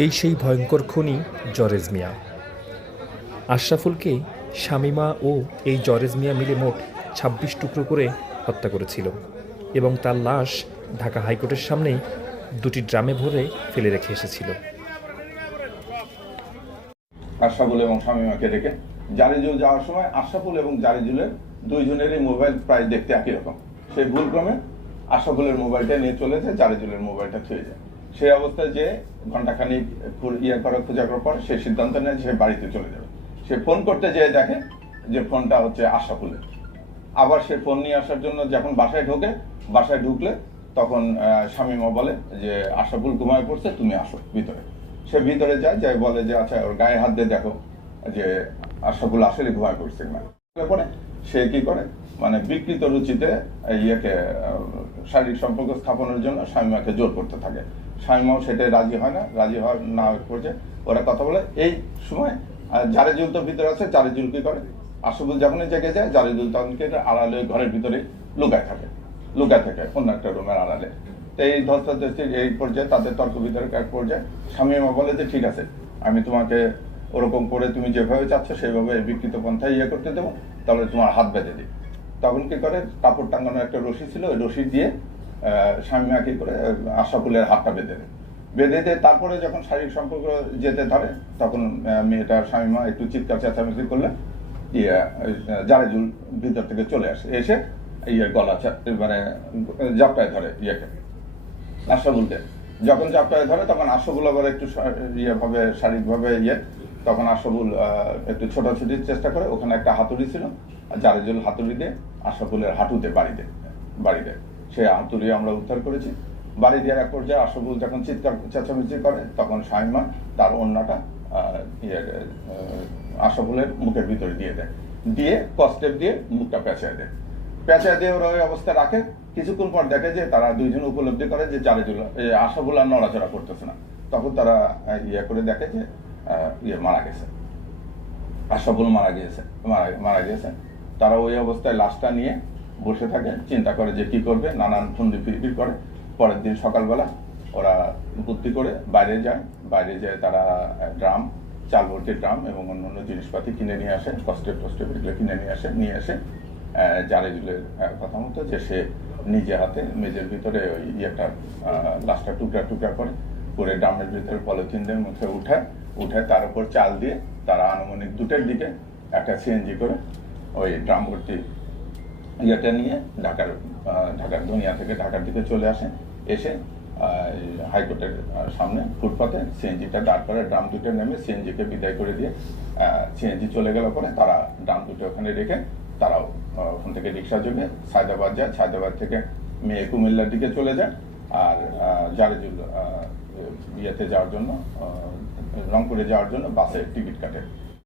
এই সেই ভয়ঙ্কর খুনি জরেজ মিয়া। আশরাফুলকে শামিমা ও এই জরেজ মিয়া মিলে মোট ছাব্বিশ টুকরো করে হত্যা করেছিল এবং তার লাশ ঢাকা হাইকোর্টের সামনেই দুটি ড্রামে ভরে ফেলে রেখে এসেছিল। আশরাফুল এবং শামিমাকে রেখে জারিজুল যাওয়ার সময় আশরাফুল এবং জারিজুলের দুইজনেরই মোবাইল প্রায় দেখতে একই রকম। সেই ভুলক্রমে আশরাফুলের মোবাইলটা নিয়ে চলে যায় জারিজুলের মোবাইলটা থুয়ে যায়। সেই অবস্থায় যে ঘন্টাখানিক ইয়ে করা খোঁজা করার পর সে সিদ্ধান্ত নেয় সে বাড়িতে চলে যাবে। সে ফোন করতে যেয়ে দেখে যে ফোনটা হচ্ছে আশরাফুলের আবার সে ফোন নিয়ে আসার জন্য যখন বাসায় ঢোকে, বাসায় ঢুকলে তখন শামীমা বলে যে আশরাফুল ঘুমায় পড়ছে, তুমি আসো ভিতরে। সে ভিতরে যায় যাই বলে যে আচ্ছা ওর গায়ে হাত দিয়ে দেখো যে আশরাফুল আসলে ঘুমায় পড়ছে কিনা। পরে সে কি করে? মানে বিকৃত রুচিতে ইয়েকে শারীরিক সম্পর্ক স্থাপনের জন্য স্বামীমাকে জোর করতে থাকে। স্বামীমাও সেটাই রাজি হয় না রাজি হওয়ার না করছে ওরা কথা বলে এই সময় আহ, জারেজুল তো ভিতরে আছে জারেজুল কি করে আশরাফুল যখনই জেগে যায় জারেজুল তখনকে আড়ালে ঘরের ভিতরে লুকায় থাকে লুকায় থাকে অন্য একটা রুমের আড়ালে। তো এই ধস্তাধস্তির এই পর্যায়ে তাদের তর্ক বিতর্ক এক পর্যায়ে স্বামীমা বলে যে ঠিক আছে আমি তোমাকে ওরকম করে তুমি যেভাবে চাচ্ছ সেইভাবে বিকৃত পন্থায় ইয়ে করতে দেবো তাহলে তোমার হাত বেঁধে দিই। তখন কি করে কাপড় টাঙ্গানো একটা রশি ছিল ওই রশি দিয়ে আহ, স্বামীমা কি করে আহ, আশরাফুলের হাতটা বেঁধে দেয়। বেঁধে দিয়ে তারপরে যখন শারীরিক সম্পর্ক যেতে ধরে তখন আহ, মেয়েটার স্বামীমা একটু চিৎকার চেঁচামেচি করলে ইয়ে জারেজুল ভিতর থেকে চলে আসে। এসে ইয়ে গলা মানে জাপটায় ধরে ইয়েকে। আশরাফুলকে যখন জাপটায় ধরে তখন আশরাফুল আবার একটু শা- ইয়ে শারীরিকভাবে ইয়ে তখন আশরাফুল একটু ছোটাছুটির চেষ্টা করে ওখানে একটা হাতুড়ি ছিল জারেজুল হাতুড়ি দিয়ে আশরাফুলের হাঁটুতে বাড়ি দেয় বাড়ি দেয়। সেই হাতুড়ি আমরা উদ্ধার করেছি। বাড়ি দেওয়ার এক পর্যায়ে আশরাফুল যখন চিৎকার চেঁচামেচি করে তখন শাইমা তার অন্যটা ইয়ে আহ, আশরাফুলের মুখের ভিতরে দিয়ে দেয়। দিয়ে কস্টেপ দিয়ে মুখটা পেঁচায় দেয়। পেঁচা দিয়ে ওরা ওই অবস্থা রাখে। কিছুক্ষণ পর দেখে যে তারা দুইজন উপলব্ধি করে যে জারেজুল আশাফুল আর নড়াচড়া করতেছে না। তখন তারা ইয়ে করে দেখে যে ইয়ে মারা গেছে। আশাফুল মারা গিয়েছে মারা মারা গিয়েছে। তারা ওই অবস্থায় লাশটা নিয়ে বসে থাকে, চিন্তা করে যে কি করবে, নানান ফন্দি ফিরফির করে। পরের দিন সকালবেলা ওরা বুদ্ধি করে বাইরে যায়। বাইরে যায় তারা ড্রাম চাল ভর্তি ড্রাম এবং অন্যান্য জিনিসপাতি কিনে নিয়ে আসে কস্টেপ টস্টেপ এগুলো কিনে নিয়ে আসে, নিয়ে এসে জারেজুলের কথা মতো যে সে নিজে হাতে মেজের ভিতরে ওই ইয়েটা লাশটা টুকরা টুকরা করে করে ড্রামের ভিতরে পলিথিনের মুখে উঠায় উঠে তার উপর চাল দিয়ে তারা আনুমানিক দুটের দিকে একটা সিএনজি করে ওই ড্রাম ভর্তি ইয়েটা নিয়ে ঢাকার ঢাকার দুনিয়া থেকে ঢাকার দিকে চলে আসে। এসে হাইকোর্টের সামনে ফুটপাতে সিএনজিটা দাঁড় করে ড্রাম দুটো নেমে সিএনজিকে বিদায় করে দিয়ে সিএনজি চলে গেল পরে তারা ড্রাম দুটো ওখানে রেখে তারাও ওখান থেকে রিক্সা যোগে সায়দাবাদ যায়। সায়দাবাদ থেকে মেয়ে কুমিল্লার দিকে চলে যায় আর জারেজুল ইয়েতে যাওয়ার জন্য রংপুরে যাওয়ার জন্য বাসে টিকিট কাটে।